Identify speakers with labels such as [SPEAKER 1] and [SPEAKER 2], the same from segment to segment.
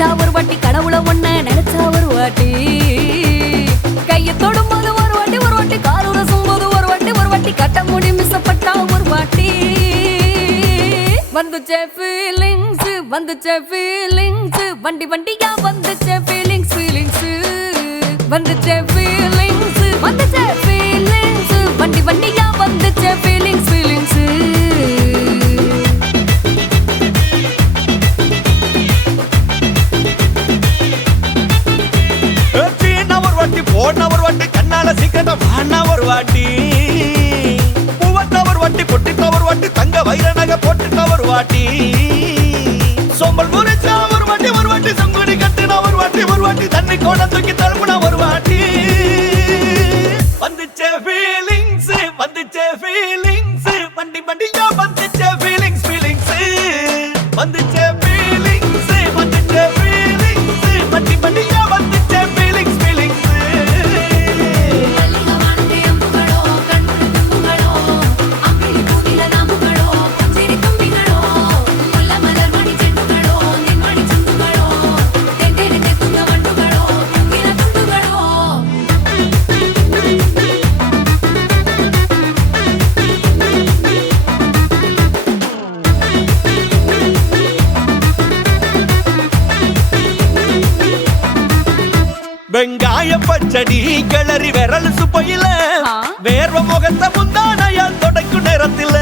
[SPEAKER 1] நினைச்சா ஒரு வாட்டி கடவுள ஒண்ண நினைச்சா ஒரு வாட்டி. கைய தொடும்போது ஒரு வாட்டி ஒரு வாட்டி கால் உரசும் போது ஒரு வாட்டி ஒரு வாட்டி கட்ட முடி மிசப்பட்டா ஒரு வாட்டி. வந்துச்சே ஃபீலிங்ஸ் வந்துச்சே ஃபீலிங்ஸ் வண்டி வண்டியா வந்துச்சே ஃபீலிங்ஸ் ஃபீலிங்ஸ் வந்துச்சே ஃபீலிங்ஸ் வந்துச்சே
[SPEAKER 2] கோட கிளறி விரல் சுப்பையில. வேர்வ முகத்தை முந்தானையால் தொடக்கும் நேரத்தில.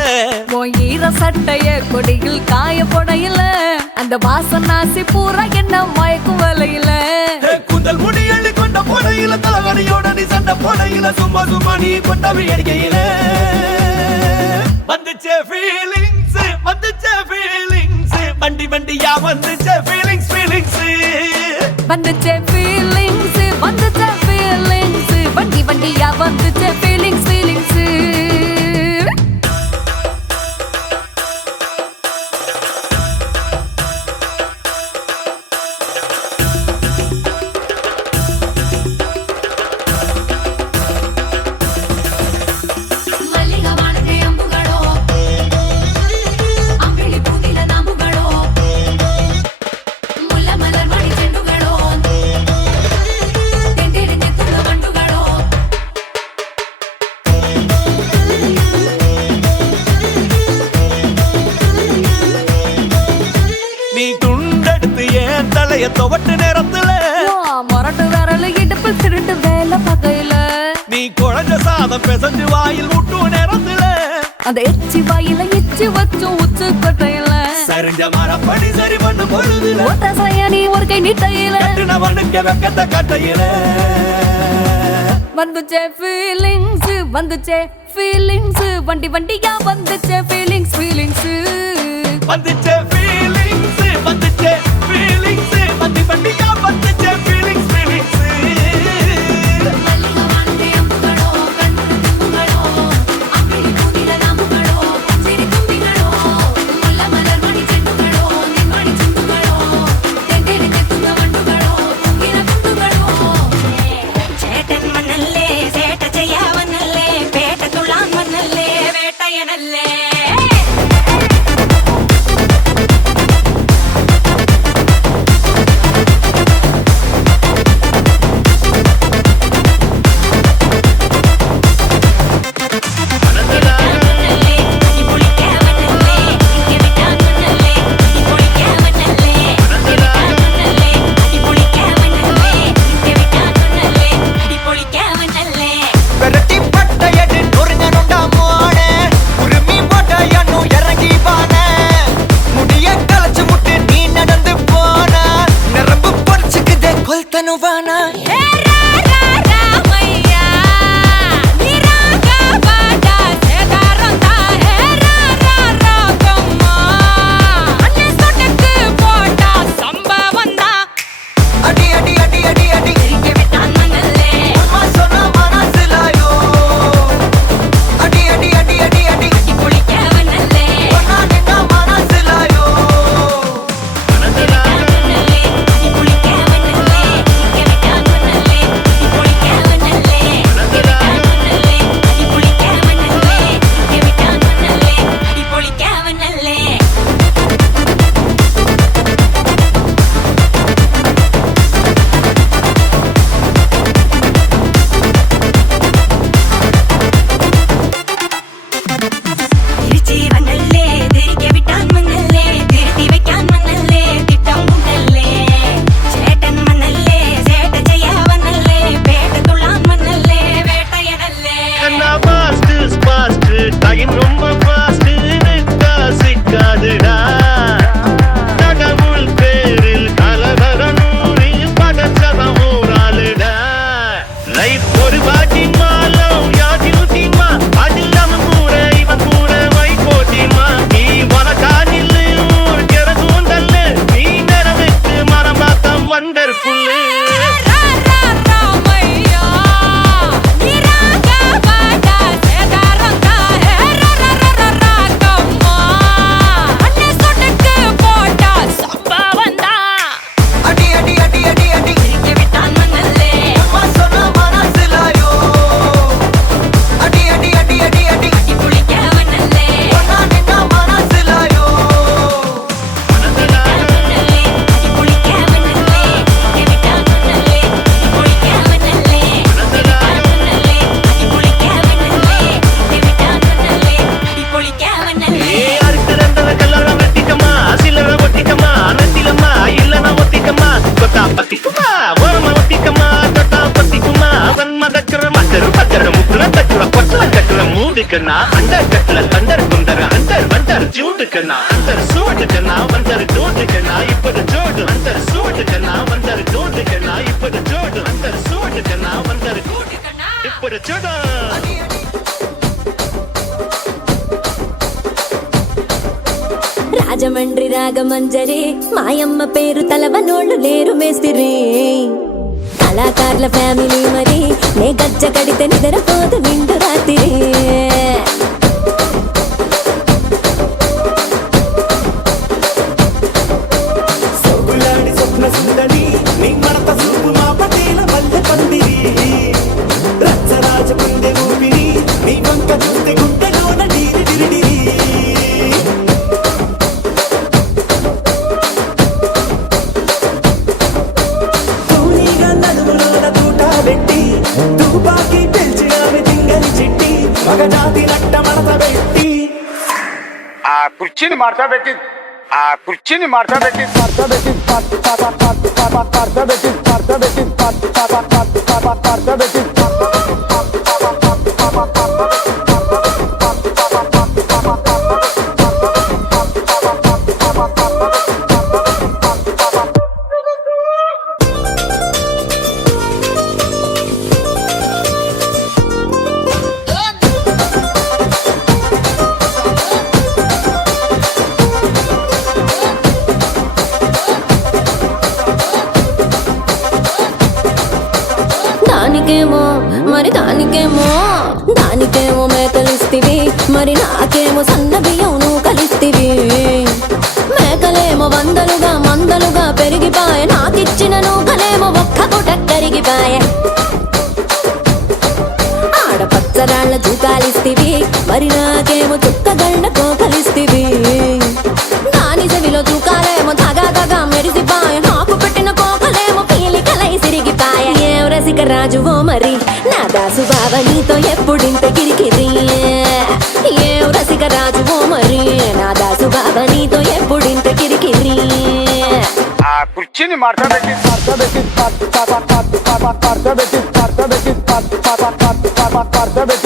[SPEAKER 1] ஈர சட்டைய கொடியில் காய போடையில. அந்த வாசனாசி பூரா என்ன மயக்கும் வலையில.
[SPEAKER 2] கூந்தல் முடி அள்ளி கொண்ட போடையில தலகணியோட நீ சண்டை போடையில சும்மா சும்மா நீ கொண்டவி அடிக்கையில. வந்துச்சே ஃபீலிங்ஸ் வந்துச்சே ஃபீலிங்ஸ் வண்டி வண்டியா வந்துச்சே ஃபீலிங்ஸ் ஃபீலிங்ஸ்
[SPEAKER 1] வந்துச்சே ஃபீலிங்ஸ் வண்டி வண்டியா வந்துச்சே ஃபீலிங்ஸ்
[SPEAKER 2] சாதம் பிசைஞ்சு வாயில் ஊட்டும் நேரத்துல.
[SPEAKER 1] அந்த எச்சி வாயில எச்சி வச்சும் உச்சு கொட்டையில.
[SPEAKER 2] சரிஞ்ச மரப்படி சரி பண்ணு பொழுதுல.
[SPEAKER 1] ஓட்ட சையனி ஒரு கை நீட்டையில.
[SPEAKER 2] கட்டினவனுக்கு வெக்கத்த கட்டையில.
[SPEAKER 1] வந்துச்சே ஃபீலிங்ஸ் வந்துச்சே ஃபீலிங்ஸ் வண்டி வண்டியா வந்துச்சே ஃபீலிங்ஸ் ஃபீலிங்ஸ்
[SPEAKER 2] வந்துச்சே
[SPEAKER 3] చూడు కన్నా అండర్ కట్ల తండర్ కుందర
[SPEAKER 4] అండర్
[SPEAKER 5] వంటర్ చూడు కన్నా అంతర్ సూడు కన్నా వంటర్ చూడు కన్నా ఇప్పుడు చూడు అంతర్ సూడు కన్నా వంటర్ చూడు కన్నా ఇప్పుడు చూడు అంతర్ సూడు కన్నా వంటర్ ఇప్పుడు చూడు.
[SPEAKER 6] రాజమండ్రి రాగమంజరి మాయమ్మ పేరు తలవనోళ్ళు లేరు మేస్తిరి. కళాకారుల ఫ్యామిలీ మరి నే గజ్జ కడితే
[SPEAKER 7] నిద్రపో కుర్చీని మార్చా పెట్టి ఆ కుర్చీని మార్చా పెట్టి మార్చా పెట్టి మార్చా పెట్టి మార్చా పెట్టి మార్చా పెట్టి
[SPEAKER 6] దానికేమో నాకేమో సన్న బియ్యం నువ్వు కలిస్తివి. మేకలేమో వందలుగా మందలుగా పెరిగిపాయ. నాకిచ్చిన నూకలేమో ఒక్క పూట కరిగిపాయ ఆడపచ్చరాళ్ళ జూకాలిస్తివి మరి నాకేమో చుక్కగళ్ళ కోకలిస్తివి. దాని చెవిలో జూకాలేమో తగా తగా మెరిసిపాయ. నాకు పెట్టిన కోకలేమో పీలికలై సిరిగిపాయ. ఏం రసిక రాజువో మరి? నా దాసు బావ నీతో ఎప్పుడింత కిరికిరి.
[SPEAKER 5] Puccini Marta Bekir Marta Bekir Marta Bekir Marta Bekir
[SPEAKER 7] Marta Bekir
[SPEAKER 8] Marta
[SPEAKER 7] Bekir Marta
[SPEAKER 8] Bekir
[SPEAKER 7] Marta Bekir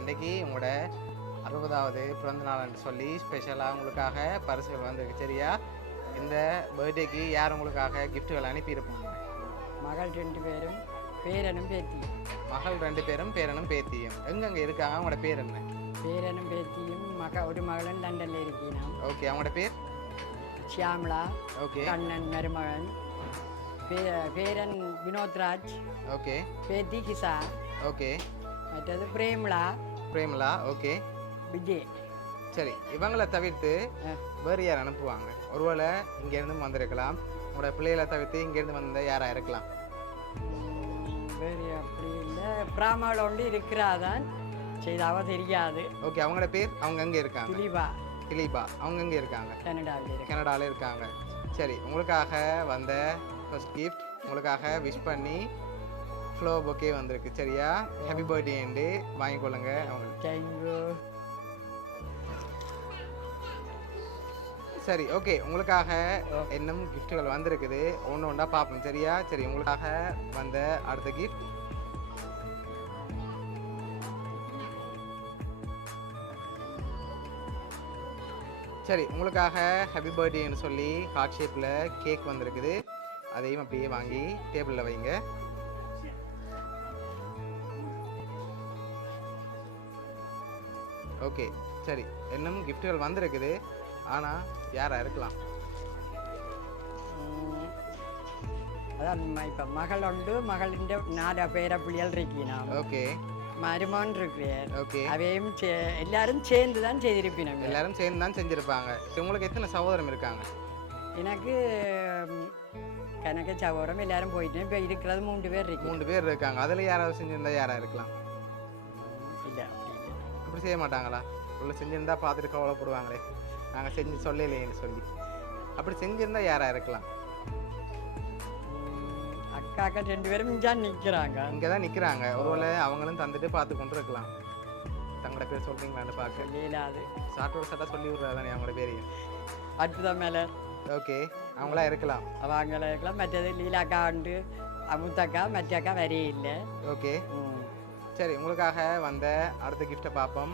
[SPEAKER 7] இன்னைக்கு உங்களோட அறுபதாவது பிறந்த நாள்னு சொல்லி ஸ்பெஷலாக உங்களுக்காக பரிசுகள் வந்திருக்கு. சரியா? இந்த பர்த்டேக்கு யார் உங்களுக்காக கிஃப்ட்டுகள் அனுப்பியிருப்பாங்க?
[SPEAKER 8] மகள் ரெண்டு பேரும் பேரனும் பேத்தி
[SPEAKER 7] மகள் ரெண்டு பேரும் பேரனும் பேத்தியும். எங்கெங்க இருக்காங்க? அவங்களோட பேர் என்ன?
[SPEAKER 8] பேரனும் பேத்தியும் மக ஒரு மகளும் லண்டன்ல இருக்கிறான்
[SPEAKER 7] ஓகே அவங்களோட பேர்?
[SPEAKER 8] ஷியாம்லா
[SPEAKER 7] ஓகே
[SPEAKER 8] கண்ணன் மருமகன். பேரன் வினோத்ராஜ்.
[SPEAKER 7] ஓகே
[SPEAKER 8] பேத்தி கிசா
[SPEAKER 7] ஓகே
[SPEAKER 8] மற்றது பிரேம்லா.
[SPEAKER 7] பிரேமலா? ஓகே.
[SPEAKER 8] விஜய்.
[SPEAKER 9] சரி இவங்கள தவிர்த்து வேறு யார் அனுப்புவாங்க? ஒருவேளை இங்கேருந்து வந்திருக்கலாம். உங்களோட பிள்ளைகளை தவிர்த்து இங்கேருந்து வந்த யாராக இருக்கலாம்?
[SPEAKER 8] வேறு அப்படி இல்லை. பிராமாவில் ஒன்று இருக்கிறாதான். செய்தாவ தெரியாது.
[SPEAKER 9] ஓகே அவங்களோட பேர் அவங்க எங்கே இருக்காங்க?
[SPEAKER 8] திலீபா.
[SPEAKER 9] திலீபா அவங்க எங்கே இருக்காங்க?
[SPEAKER 8] கனடாவில்
[SPEAKER 9] கனடாவில் இருக்காங்க. சரி உங்களுக்காக வந்த ஃபர்ஸ்ட் கிஃப்ட் உங்களுக்காக விஷ் பண்ணி ஃப்ளோ பொக்கே வந்திருக்கு. சரியா? ஹாப்பி பர்த்டேண்டு வாங்கிக்கொள்ளுங்க. அவங்களுக்கு.
[SPEAKER 8] தேங்க்யூ
[SPEAKER 9] சரி ஓகே உங்களுக்காக இன்னும் கிஃப்ட்டுகள் வந்திருக்குது. ஒன்று ஒன்றா பார்ப்போம். சரியா? சரி உங்களுக்காக வந்த அடுத்த கிஃப்ட் சரி உங்களுக்காக ஹாப்பி பர்த்டேன்னு சொல்லி ஹார்ட் ஷேப்பில் கேக் வந்திருக்குது. அதையும் அப்படியே வாங்கி டேபிளில் வைங்க. ஓகே சரி. இன்னும் கிஃப்ட்டுகள் வந்திருக்குது. ஆனால் யாராக இருக்கலாம்?
[SPEAKER 8] அதான் இப்போ மகள் உண்டு மகளின் நாலு பேர பிள்ளைகள் இருக்கணும்
[SPEAKER 9] ஓகே.
[SPEAKER 8] மருமகன் இருக்கிறார்.
[SPEAKER 9] ஓகே.
[SPEAKER 8] அவையும் எல்லாரும் சேர்ந்து தான் செய்திருப்பினோம்
[SPEAKER 9] எல்லாரும் சேர்ந்து தான் செஞ்சுருப்பாங்க உங்களுக்கு எத்தனை சகோதரம் இருக்காங்க?
[SPEAKER 8] எனக்கு கணக்கு சகோதரம் எல்லாரும் போயிட்டு இப்போ இருக்கிறது மூன்று பேர் இருக்கு
[SPEAKER 9] மூணு பேர் இருக்காங்க. அதில் யாராவது செஞ்சிருந்தா யாராக இருக்கலாம்?
[SPEAKER 8] அப்படி
[SPEAKER 9] செய்ய மாட்டாங்களா? உள்ள செஞ்சிருந்தா பார்த்துட்டு கவலைப்படுவாங்களே. நாங்கள் செஞ்சு சொல்லலையேன்னு சொல்லி. அப்படி செஞ்சிருந்தா யாராக இருக்கலாம்?
[SPEAKER 8] ம், அக்காக்கள் ரெண்டு பேரும் இங்கே நிற்கிறாங்க
[SPEAKER 9] இங்கே தான் நிற்கிறாங்க ஒருவேளை அவங்களும் தந்துட்டு பார்த்து கொண்டு இருக்கலாம் தங்களோட பேர் சொல்கிறீங்களான்னு பார்க்க.
[SPEAKER 8] லீலாது
[SPEAKER 9] சாட்டோட சாட்டா சொல்லி விட்றாதானே அவங்களோட பேரையும்
[SPEAKER 8] அற்புதம் மேலே.
[SPEAKER 9] ஓகே. அவங்களா இருக்கலாம்.
[SPEAKER 8] அவங்கள இருக்கலாம். மற்றது லீலாக்கா உண்டு. அமுத்தக்கா மற்ற அக்கா வரையே இல்லை.
[SPEAKER 9] ஓகே. சரி உங்களுக்காக வந்த அடுத்த கிஃப்டை பார்ப்போம்.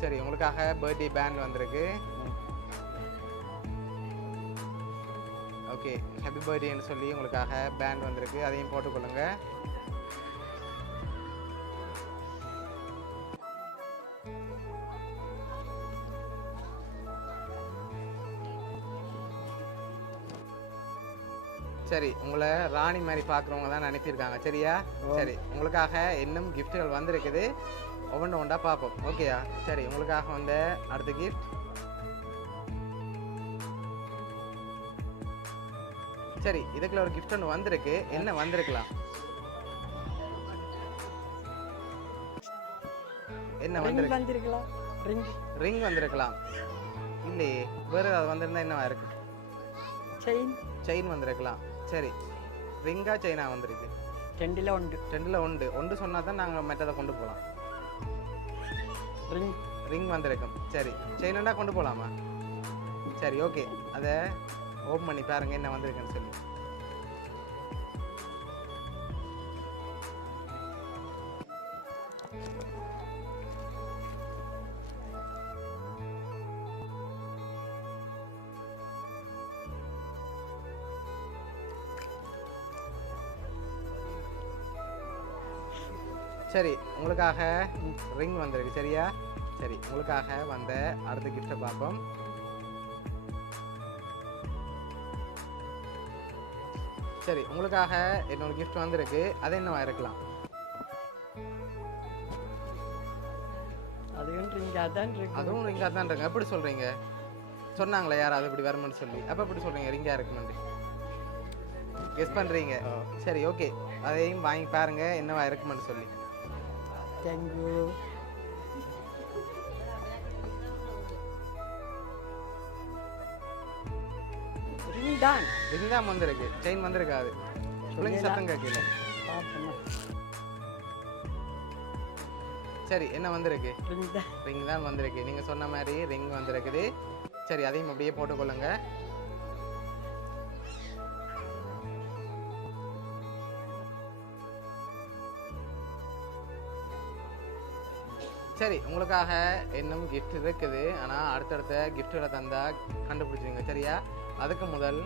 [SPEAKER 9] சரி உங்களுக்காக பர்த்டே பேண்ட் வந்திருக்கு. ஓகே ஹாப்பி பர்த்டேன்னு சொல்லி உங்களுக்காக பேண்ட் வந்திருக்கு. அதையும் போட்டுக்கொள்ளுங்க. சரி உங்களை ராணி மாதிரி பார்க்குறவங்க தான் அனுப்பியிருக்காங்க சரியா? சரி உங்களுக்காக இன்னும் கிஃப்ட்டுகள் வந்திருக்குது. ஒவ்வொன்று ஒன்றா பார்ப்போம். ஓகேயா சரி உங்களுக்காக வந்த அடுத்த கிஃப்ட் சரி இதுக்குள்ள ஒரு கிஃப்ட் ஒன்று வந்திருக்கு. என்ன வந்திருக்கலாம்? என்ன
[SPEAKER 8] வந்திருக்கலாம் ரிங்
[SPEAKER 9] ரிங் வந்திருக்கலாம். இல்லையே வேறு ஏதாவது வந்திருந்தா என்னவா இருக்கு?
[SPEAKER 8] செயின்
[SPEAKER 9] செயின் வந்திருக்கலாம். சரி. ரிங்கா செயினா வந்திருக்கு.
[SPEAKER 8] ரெண்டில் உண்டு
[SPEAKER 9] ரெண்டில் ஒன்று. ஒன்று சொன்னால் தான் நாங்கள் மற்றதை கொண்டு போகலாம்.
[SPEAKER 8] ரிங்.
[SPEAKER 9] ரிங் வந்திருக்கும். சரி. செயினண்டா கொண்டு போகலாமா? சரி ஓகே அதை ஓப்பன் பண்ணி பாருங்க என்ன வந்திருக்குன்னு சொல்லி. சரி உங்களுக்காக ரிங் வந்திருக்கு. சரியா? சரி உங்களுக்காக வந்த அடுத்த கிஃப்ட்டை பார்ப்போம். சரி உங்களுக்காக என்னோட கிஃப்ட் வந்திருக்கு. அது என்னவா இருக்கலாம்?
[SPEAKER 8] அதுவும் ரிங்காக தான் இருக்கு.
[SPEAKER 9] அதுவும் ரிங்காக தான் இருக்கு. எப்படி சொல்றீங்க? சொன்னாங்களே யாராவது இப்படி வரும்னு சொல்லி. அப்போ எப்படி சொல்றீங்க? ரிங்கா இருக்குமெண்டு கெஸ் பண்றீங்க. சரி ஓகே அதையும் வாங்கி பாருங்க. என்னவா இருக்குமென்னு சொல்லி.
[SPEAKER 8] தேங்க்யூ ரிங் தான்
[SPEAKER 9] ரிங் தான் வந்திருக்கு. செயின் வந்திருக்காது பிள்ளைங்க சத்தம் கேட்கல. சரி என்ன வந்திருக்கு?
[SPEAKER 8] ரிங் தான்
[SPEAKER 9] ரிங் தான் வந்திருக்கு. நீங்க சொன்ன மாதிரி ரிங் வந்திருக்குது. சரி அதையும் அப்படியே போட்டுக்கொள்ளுங்க. சரி உங்களுக்காக இன்னும் கிஃப்ட் இருக்குது. ஆனால் அடுத்தடுத்த கிஃப்ட்டுகளை தந்தா கண்டுபிடிச்சிருங்க சரியா? அதுக்கு முதல்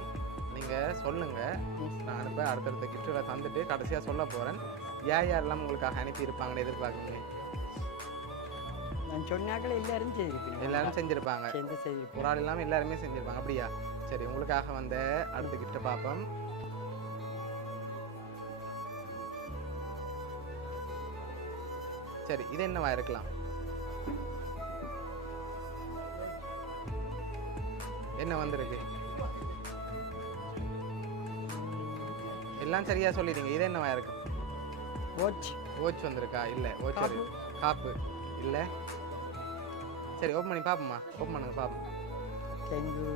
[SPEAKER 9] நீங்கள் சொல்லுங்கள் நான் அனுப்ப அடுத்தடுத்த கிஃப்ட்டுகளை தந்துட்டு கடைசியாக சொல்ல போகிறேன் யார் யாரெல்லாம் உங்களுக்காக அனுப்பி இருப்பாங்கன்னு எதிர்பார்க்குறீங்க?
[SPEAKER 8] நான் சொன்னாக்கள் எல்லாரும் செய்திருப்பீங்க.
[SPEAKER 9] எல்லாரும் செஞ்சுருப்பாங்க.
[SPEAKER 8] சேர்ந்து செய்திருப்போம்
[SPEAKER 9] ஒரு ஆள் இல்லாமல் எல்லாருமே செஞ்சுருப்பாங்க. அப்படியா? சரி உங்களுக்காக வந்த அடுத்த கிஃப்ட்டை பார்ப்போம். சரி இது என்னவா இருக்கலாம்? என்ன வந்திருக்கு? எல்லாம் சரியா சொல்லிட்டீங்க இது என்னவா இருக்கு?
[SPEAKER 8] வாட்ச்
[SPEAKER 9] ஓச் வந்திருக்கா? இல்ல ஓச் காப்பு. இல்ல? சரி ஓப்பன் பண்ணி பாப்போமா ஓப்பன் பண்ணுங்க பாப்போம்
[SPEAKER 8] தேங்க்யூ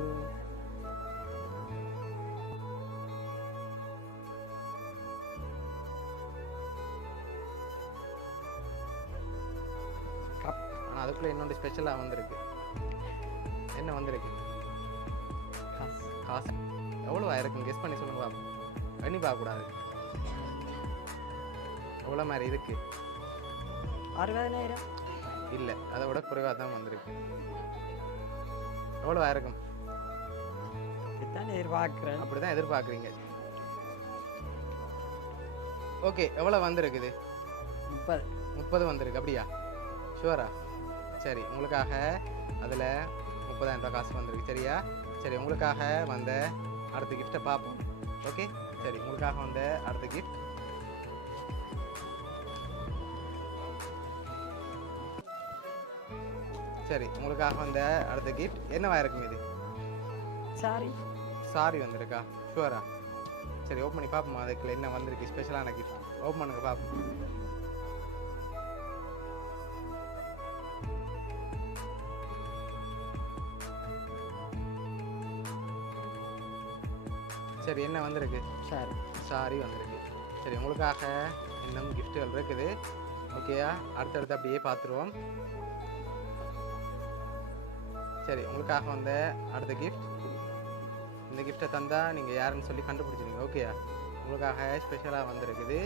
[SPEAKER 9] அதுக்குள்ள இன்னொன்று ஸ்பெஷலா வந்திருக்கு. என்ன வந்திருக்கு?
[SPEAKER 8] காசு
[SPEAKER 9] காசு. எவ்வளோ இருக்கும் கெஸ் பண்ணி சொல்லுங்க பாப்போம். எண்ணி பார்க்கக்கூடாது. எவ்வளோ மாதிரி இருக்கு?
[SPEAKER 8] அறுபதனாயிரம்
[SPEAKER 9] இல்லை அதை விட குறைவாக தான் வந்திருக்கு. எவ்வளோ இருக்கும்
[SPEAKER 8] இதுதான் எதிர்பார்க்குறேன்.
[SPEAKER 9] அப்படி தான் எதிர்பார்க்குறீங்க. ஓகே எவ்வளோ வந்திருக்குது?
[SPEAKER 8] முப்பது.
[SPEAKER 9] முப்பது வந்திருக்கு அப்படியா? ஷுவரா சரி உங்களுக்காக அதில் முப்பதாயிரம் ரூபாய் காசு வந்திருக்கு. சரியா? சரி உங்களுக்காக வந்த அடுத்த கிஃப்ட்டை பார்ப்போம். ஓகே சரி உங்களுக்காக வந்த அடுத்த கிஃப்ட் சரி உங்களுக்காக வந்த அடுத்த கிஃப்ட் என்னவா இருக்கும் இது
[SPEAKER 8] சாரி
[SPEAKER 9] சாரி வந்திருக்கா? ஷுவரா சரி ஓப்பன் பண்ணி பார்ப்போமா? அதுக்குள்ள என்ன வந்திருக்கு ஸ்பெஷலான கிஃப்ட் ஓப்பன் பண்ணுங்க பார்ப்போம். என்ன வந்திருக்கு?
[SPEAKER 8] சாரி.
[SPEAKER 9] சாரி வந்திருக்கு. சரி உங்களுக்காக இன்னும் கிஃப்ட்டுகள் இருக்குது. ஓகேயா அடுத்தடுத்து அப்படியே பார்த்துருவோம். சரி உங்களுக்காக வந்த அடுத்த கிஃப்ட் இந்த கிஃப்ட்டை தந்தா நீங்கள் யாருன்னு சொல்லி கண்டுபிடிச்சிருங்க ஓகேயா உங்களுக்காக ஸ்பெஷலாக வந்திருக்குது.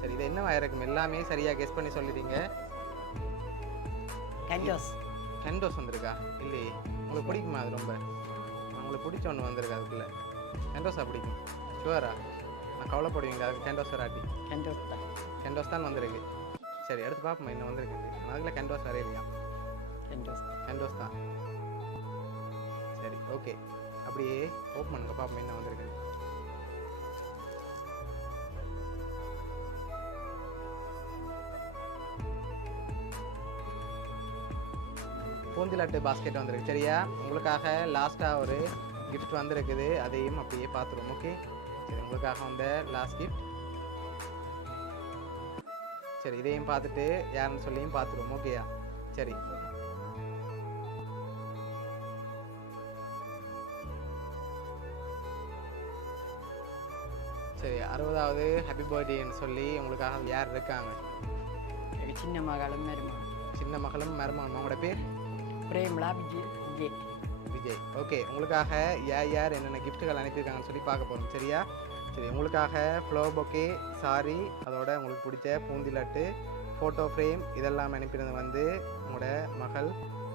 [SPEAKER 9] சரி இது என்னவா இருக்கும்? எல்லாமே சரியாக கெஸ் பண்ணி சொல்லிட்டீங்க.
[SPEAKER 8] கண்டோஸ்
[SPEAKER 9] கெண்டோஸ் வந்திருக்கா? இல்லையே. உங்களுக்கு பிடிக்குமா அது ரொம்ப? உங்களுக்கு பிடிச்ச ஒன்று வந்திருக்கு அதுக்குள்ள? கெண்டோஸா பிடிக்கும். ஷுவரா நான் கவலைப்படுவீங்க அதுக்கு கெண்டோஸ் வராட்டி
[SPEAKER 8] கண்டோஸ் தான்.
[SPEAKER 9] கெண்டோஸ் தான் வந்திருக்கு. சரி எடுத்து பார்ப்போமா என்ன வந்திருக்கு அதுக்குள்ள கெண்டோஸ் வர இல்லையா?
[SPEAKER 8] கண்டோஸ்
[SPEAKER 9] கெண்டோஸ் தான். சரி ஓகே அப்படியே ஓப்பன் பண்ணுங்க பார்ப்போம் என்ன வந்திருக்கு பூந்திலாட்டு பாஸ்கெட் வந்திருக்கு. சரியா? உங்களுக்காக லாஸ்ட்டாக ஒரு கிஃப்ட் வந்திருக்குது. அதையும் அப்படியே பார்த்துருவோம் ஓகே சரி உங்களுக்காக வந்த லாஸ்ட் கிஃப்ட் சரி இதையும் பார்த்துட்டு யாருன்னு சொல்லியும் பார்த்துருவோம் ஓகேயா சரி. சரி அறுபதாவது ஹாப்பி பர்த்டேன்னு சொல்லி உங்களுக்காக யார் இருக்காங்க?
[SPEAKER 8] எனக்கு சின்ன மகளும் மருமகள்
[SPEAKER 9] சின்ன மகளும் மருமகனும் உங்களோட பேர்?
[SPEAKER 8] பிரேமலா விஜய் விஜய்.
[SPEAKER 9] விஜய். ஓகே உங்களுக்காக யார் யார் என்னென்ன கிஃப்ட்டுகள் அனுப்பியிருக்காங்கன்னு சொல்லி பார்க்க போகிறோம் சரியா? சரி உங்களுக்காக ஃப்ளோ பொக்கே சாரி அதோட உங்களுக்கு பிடிச்ச பூந்திலாட்டு ஃபோட்டோ ஃப்ரேம் இதெல்லாம் அனுப்பினது வந்து உங்களோட மகள்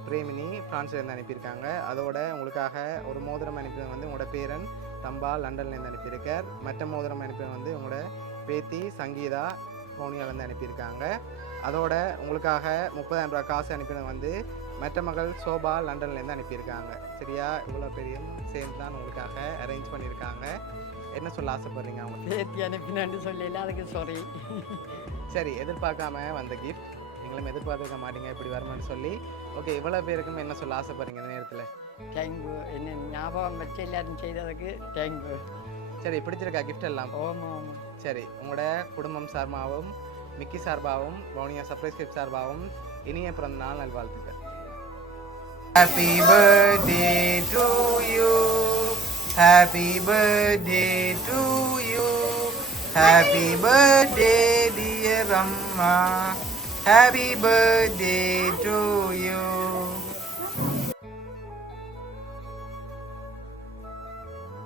[SPEAKER 9] பிரேமினி ஃப்ரான்ஸ்லேருந்து அனுப்பியிருக்காங்க. அதோட உங்களுக்காக ஒரு மோதிரம் அனுப்பினது வந்து உங்களோட பேரன் தம்பா லண்டன்லேருந்து அனுப்பியிருக்கார். மற்ற மோதிரம் அனுப்பினது வந்து உங்களோட பேத்தி சங்கீதா மௌனியாலேருந்து அனுப்பியிருக்காங்க. அதோட உங்களுக்காக முப்பதாயிரம் ரூபாய் காசு அனுப்பினது வந்து மற்ற மகள் சோபா லண்டன்லேருந்து அனுப்பியிருக்காங்க. சரியா? இவ்வளோ பெரிய சேர்ந்து தான் உங்களுக்காக அரேஞ்ச் பண்ணியிருக்காங்க. என்ன சொல்ல ஆசைப்படுறீங்க அவங்க?
[SPEAKER 8] பேத்தி அனுப்பினான்னு சொல்லல அதுக்கு சாரி
[SPEAKER 9] சரி எதிர்பார்க்காம வந்த கிஃப்ட் நீங்களும் எதிர்பார்த்துருக்க மாட்டீங்க இப்படி வருமான்னு சொல்லி. ஓகே இவ்வளோ பேருக்கும் என்ன சொல்ல ஆசைப்படுறீங்க இந்த நேரத்தில்?
[SPEAKER 8] தேங்க்யூ என்ன ஞாபகம் வச்சு எல்லாரும் செய்ததுக்கு தேங்க்யூ
[SPEAKER 9] சரி பிடிச்சிருக்கா கிஃப்ட் எல்லாம்?
[SPEAKER 8] ஓமா ஓமா
[SPEAKER 9] சரி உங்களோட குடும்பம் சார்பாகவும் மிக்கி சார்பாகவும் வவுனியா சர்ப்ரைஸ் கிஃப்ட் சார்பாகவும் இனிய பிறந்த நாள் நல்வாழ்த்துக்கள். Happy birthday to you. Happy birthday to you. Happy birthday dear Amma. Happy birthday to you.